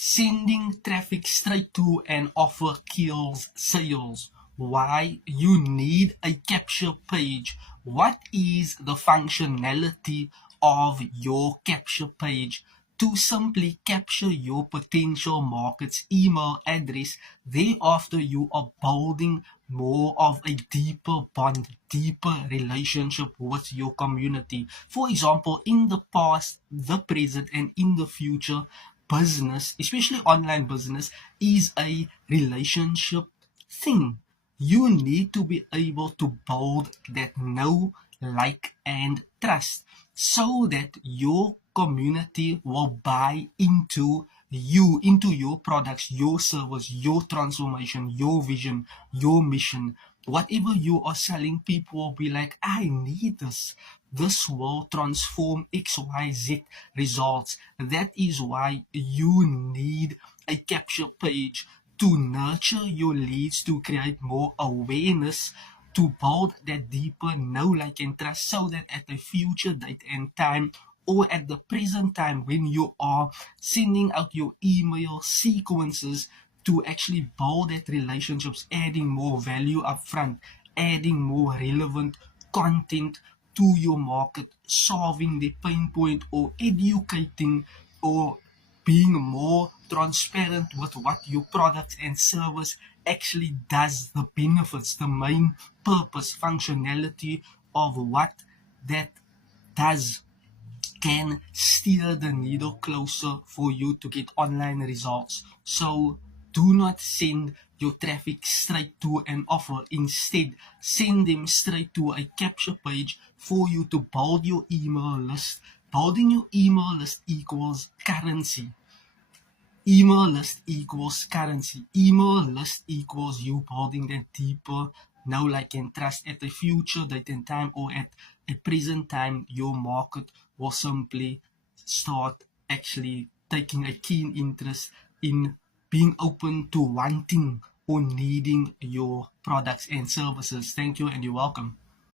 Sending traffic straight to an offer kills sales. Why you need a capture page. What is the functionality of your capture page? To simply capture your potential market's email address. Thereafter, you are building more of a deeper bond, deeper relationship with your community. For example, in the past, the present, and in the future, business, especially online business, is a relationship thing. You need to be able to build that know, like, and trust so that your community will buy into you, into your products, your service, your transformation, your vision, your mission. Whatever you are selling, people will be like, I need this. This will transform XYZ results. That is why you need a capture page to nurture your leads, to create more awareness, to build that deeper know, like, and trust, so that at a future date and time, or at the present time when you are sending out your email sequences, to actually build that relationships, adding more value upfront, adding more relevant content to your market, solving the pain point, or educating, or being more transparent with what your product and service actually does, the benefits, the main purpose, functionality of what that does, can steer the needle closer for you to get online results. So do not send your traffic straight to an offer. Instead, send them straight to a capture page for you to build your email list. Building your email list equals currency. Email list equals currency. Email list equals you building that deeper know, like, and trust. At a future date and time, or at a present time, your market will simply start actually taking a keen interest in being open to wanting or needing your products and services. Thank you, and you're welcome.